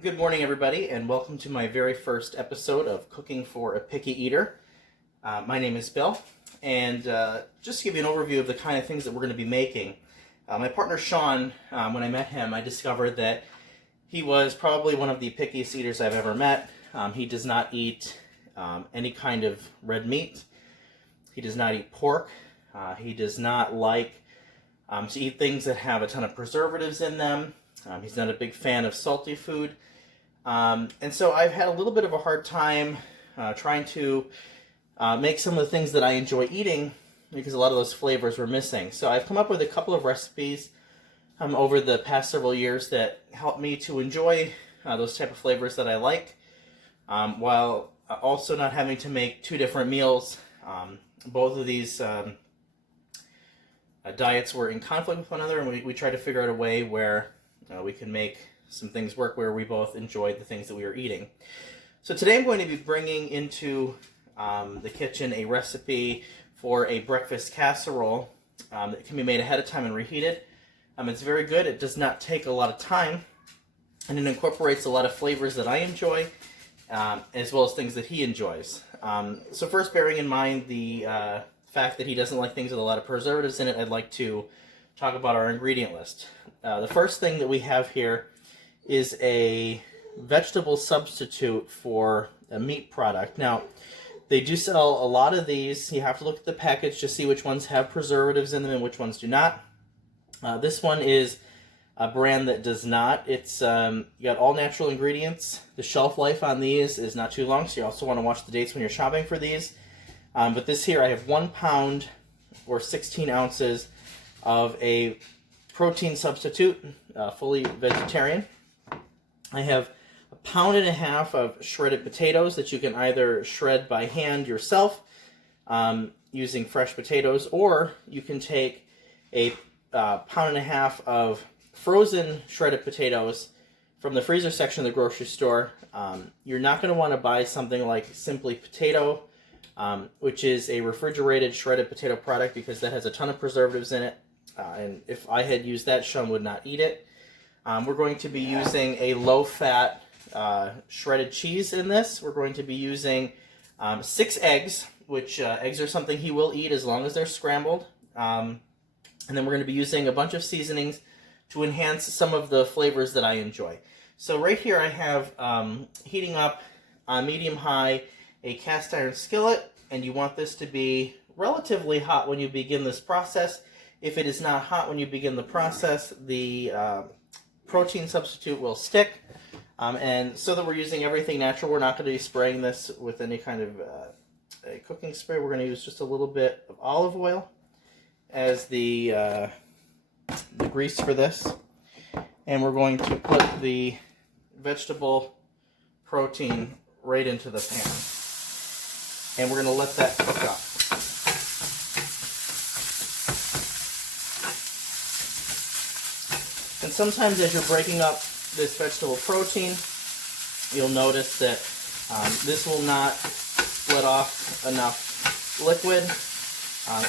Good morning, everybody, and welcome to my very first episode of Cooking for a Picky Eater. My name is Bill, and just to give you an overview of the kind of things that we're going to be making. My partner Sean, when I met him, I discovered that he was probably one of the pickiest eaters I've ever met. He does not eat any kind of red meat. He does not eat pork. He does not like to eat things that have a ton of preservatives in them. He's not a big fan of salty food. And so I've had a little bit of a hard time trying to make some of the things that I enjoy eating because a lot of those flavors were missing. So I've come up with a couple of recipes over the past several years that help me to enjoy those type of flavors that I like, while also not having to make two different meals. Both of these diets were in conflict with one another, and we tried to figure out a way where we can make some things work where we both enjoyed the things that we were eating. So today I'm going to be bringing into the kitchen a recipe for a breakfast casserole that can be made ahead of time and reheated. It's very good. It does not take a lot of time, and it incorporates a lot of flavors that I enjoy, as well as things that he enjoys. So first, bearing in mind the fact that he doesn't like things with a lot of preservatives in it, I'd like to talk about our ingredient list. The first thing that we have here is a vegetable substitute for a meat product. Now, they do sell a lot of these. You have to look at the package to see which ones have preservatives in them and which ones do not. This one is a brand that does not. It's you got all natural ingredients. The shelf life on these is not too long, so you also want to watch the dates when you're shopping for these. But this here, I have 1 pound or 16 ounces of a protein substitute, fully vegetarian. I have 1.5 pounds of shredded potatoes that you can either shred by hand yourself using fresh potatoes, or you can take a 1.5 pounds of frozen shredded potatoes from the freezer section of the grocery store. You're not going to want to buy something like Simply Potato, which is a refrigerated shredded potato product, because that has a ton of preservatives in it. And if I had used that, Sean would not eat it. We're going to be using a low-fat shredded cheese in this. We're going to be using 6 eggs, which eggs are something he will eat as long as they're scrambled. And then we're going to be using a bunch of seasonings to enhance some of the flavors that I enjoy. So right here I have heating up on medium-high a cast iron skillet, and you want this to be relatively hot when you begin this process. If it is not hot when you begin the process, the protein substitute will stick. And so that we're using everything natural, we're not going to be spraying this with any kind of a cooking spray. We're going to use just a little bit of olive oil as the grease for this. And we're going to put the vegetable protein right into the pan. And we're going to let that cook up. And sometimes as you're breaking up this vegetable protein, you'll notice that this will not let off enough liquid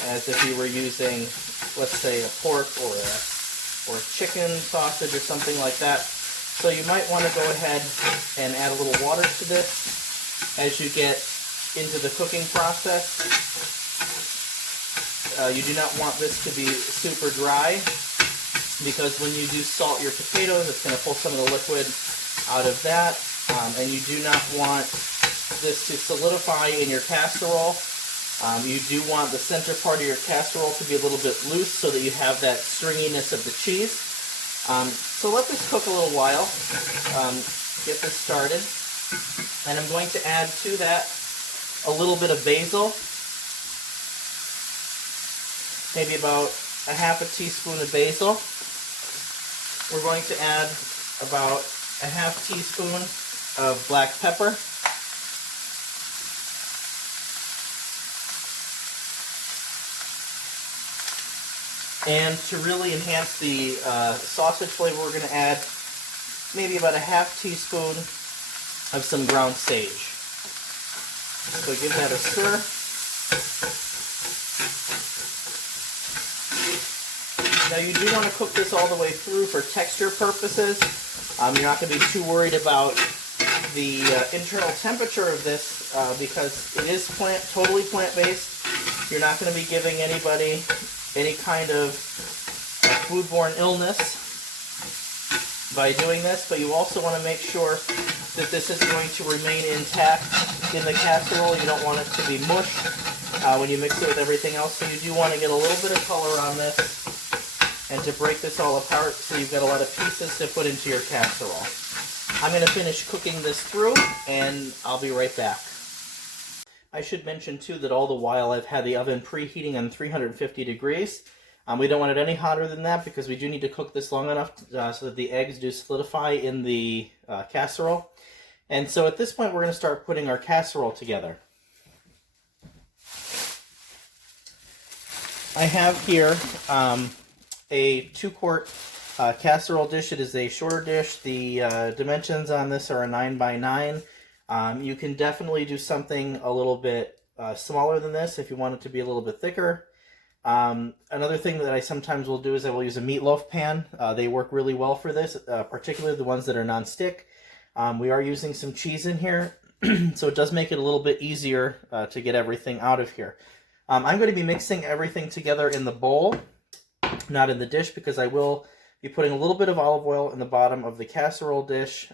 as if you were using, let's say, a pork or a chicken sausage or something like that. So you might want to go ahead and add a little water to this as you get into the cooking process. You do not want this to be super dry, because when you do salt your potatoes, it's going to pull some of the liquid out of that. And you do not want this to solidify in your casserole. You do want the center part of your casserole to be a little bit loose so that you have that stringiness of the cheese. So let this cook a little while, get this started. And I'm going to add to that a little bit of basil, maybe about 1/2 teaspoon of basil. We're going to add about 1/2 teaspoon of black pepper. And to really enhance the sausage flavor, we're going to add maybe about 1/2 teaspoon of some ground sage. So give that a stir. Now you do want to cook this all the way through for texture purposes. You're not going to be too worried about the internal temperature of this because it is totally plant-based. You're not going to be giving anybody any kind of foodborne illness by doing this, but you also want to make sure that this is going to remain intact in the casserole. You don't want it to be mush when you mix it with everything else, so you do want to get a little bit of color on this and to break this all apart so you've got a lot of pieces to put into your casserole. I'm going to finish cooking this through and I'll be right back. I should mention too that all the while I've had the oven preheating on 350 degrees. We don't want it any hotter than that because we do need to cook this long enough so that the eggs do solidify in the casserole. And so at this point we're going to start putting our casserole together. I have here a 2-quart casserole dish. It is a shorter dish. The dimensions on this are a 9 by 9. You can definitely do something a little bit smaller than this if you want it to be a little bit thicker. Another thing that I sometimes will do is I will use a meatloaf pan. They work really well for this, particularly the ones that are non-stick. We are using some cheese in here, so it does make it a little bit easier to get everything out of here. I'm going to be mixing everything together in the bowl, not in the dish, because I will be putting a little bit of olive oil in the bottom of the casserole dish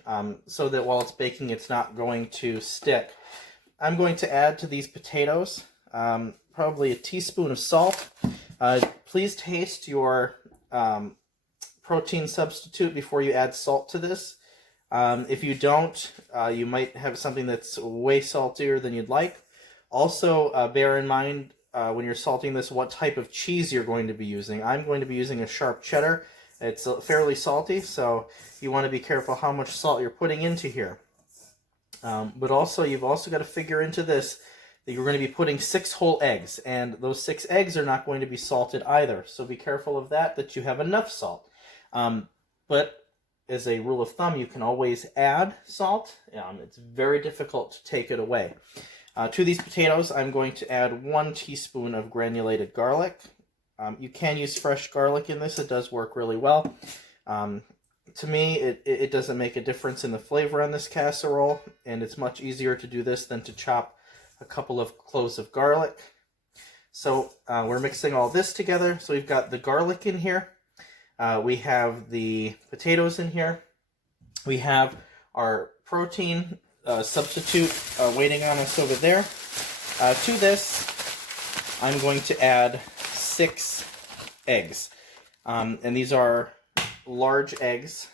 so that while it's baking it's not going to stick. I'm going to add to these potatoes probably a teaspoon of salt. Please taste your protein substitute before you add salt to this. If you don't, you might have something that's way saltier than you'd like. Also, bear in mind when you're salting this what type of cheese you're going to be using. I'm going to be using a sharp cheddar. It's fairly salty, so you want to be careful how much salt you're putting into here. But also, you've also got to figure into this that you're going to be putting 6 whole eggs, and those 6 eggs are not going to be salted either. So be careful of that you have enough salt. But as a rule of thumb, you can always add salt. It's very difficult to take it away. To these potatoes, I'm going to add 1 teaspoon of granulated garlic. You can use fresh garlic in this. It does work really well. To me, it doesn't make a difference in the flavor on this casserole, and it's much easier to do this than to chop a couple of cloves of garlic. So we're mixing all this together. So we've got the garlic in here. We have the potatoes in here. We have our protein substitute waiting on us over there. To this, I'm going to add 6 eggs. And these are large eggs.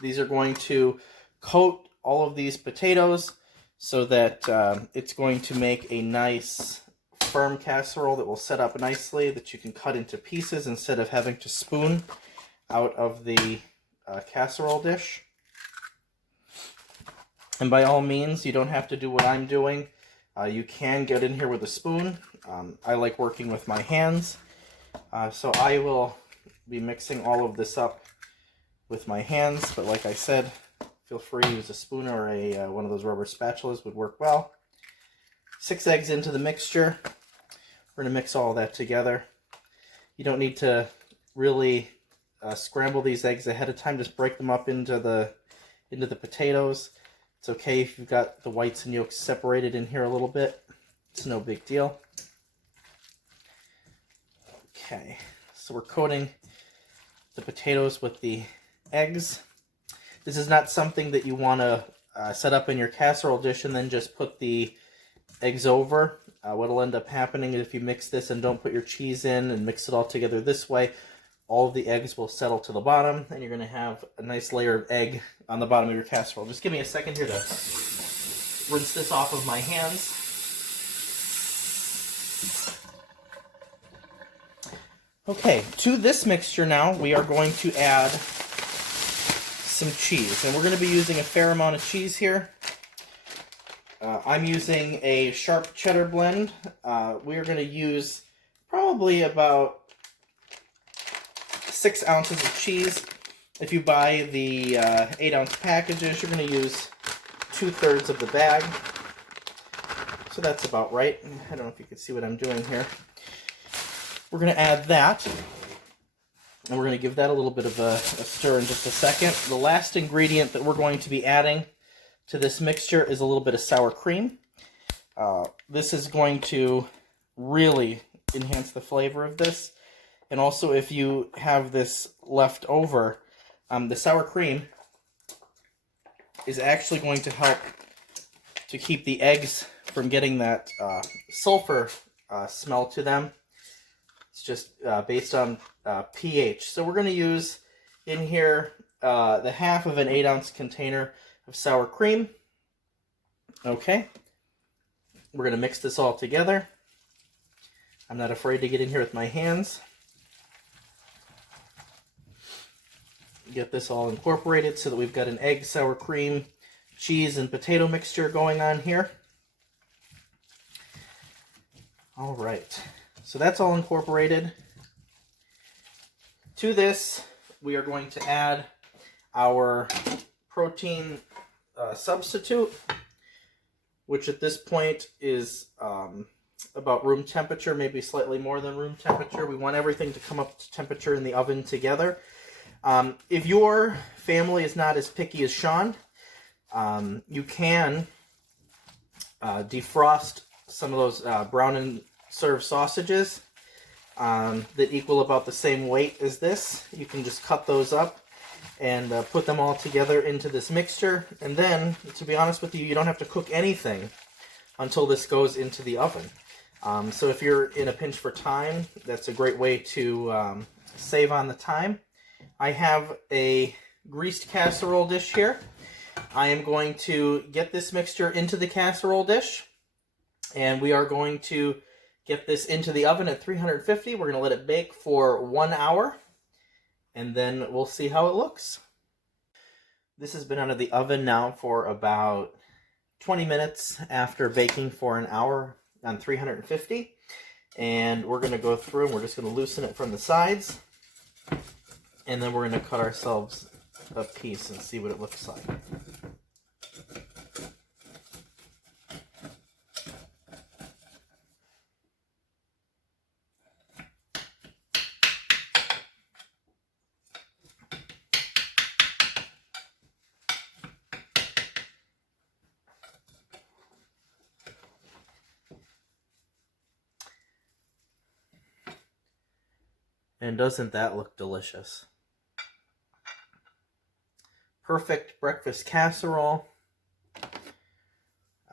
These are going to coat all of these potatoes so that it's going to make a nice firm casserole that will set up nicely, that you can cut into pieces instead of having to spoon out of the casserole dish. And by all means, you don't have to do what I'm doing. You can get in here with a spoon. I like working with my hands. So I will be mixing all of this up with my hands, but like I said, feel free to use a spoon or one of those rubber spatulas would work well. 6 eggs into the mixture. We're going to mix all that together. You don't need to really scramble these eggs ahead of time. Just break them up into the potatoes. It's okay if you've got the whites and yolks separated in here a little bit. It's no big deal. Okay, so we're coating the potatoes with the eggs. This is not something that you want to set up in your casserole dish and then just put the eggs over. What'll end up happening is if you mix this and don't put your cheese in and mix it all together this way, all of the eggs will settle to the bottom and you're going to have a nice layer of egg on the bottom of your casserole. Just give me a second here to rinse this off of my hands. Okay, to this mixture now, we are going to add some cheese. And we're going to be using a fair amount of cheese here. I'm using a sharp cheddar blend. We are going to use probably about 6 ounces of cheese. If you buy the 8-ounce packages, you're going to use 2/3 of the bag. So that's about right. I don't know if you can see what I'm doing here. We're going to add that. And we're going to give that a little bit of a stir in just a second. The last ingredient that we're going to be adding to this mixture is a little bit of sour cream. This is going to really enhance the flavor of this. And also, if you have this left over, the sour cream is actually going to help to keep the eggs from getting that sulfur smell to them. It's just based on pH. So we're going to use in here the half of an 8-ounce container of sour cream. Okay. We're going to mix this all together. I'm not afraid to get in here with my hands. Get this all incorporated so that we've got an egg, sour cream, cheese, and potato mixture going on here. All right, so that's all incorporated. To this, we are going to add our protein substitute, which at this point is about room temperature, maybe slightly more than room temperature. We want everything to come up to temperature in the oven together. If your family is not as picky as Sean, you can defrost some of those brown and serve sausages that equal about the same weight as this. You can just cut those up and put them all together into this mixture. And then, to be honest with you, you don't have to cook anything until this goes into the oven. So if you're in a pinch for time, that's a great way to save on the time. I have a greased casserole dish here. I am going to get this mixture into the casserole dish, and we are going to get this into the oven at 350. We're going to let it bake for 1 hour, and then we'll see how it looks. This has been out of the oven now for about 20 minutes after baking for an hour on 350. And we're going to go through and we're just going to loosen it from the sides. And then we're going to cut ourselves a piece and see what it looks like. And doesn't that look delicious? Perfect breakfast casserole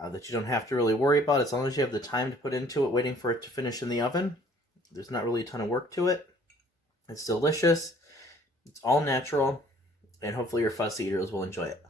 that you don't have to really worry about as long as you have the time to put into it, waiting for it to finish in the oven. There's not really a ton of work to it. It's delicious. It's all natural, and hopefully your fussy eaters will enjoy it.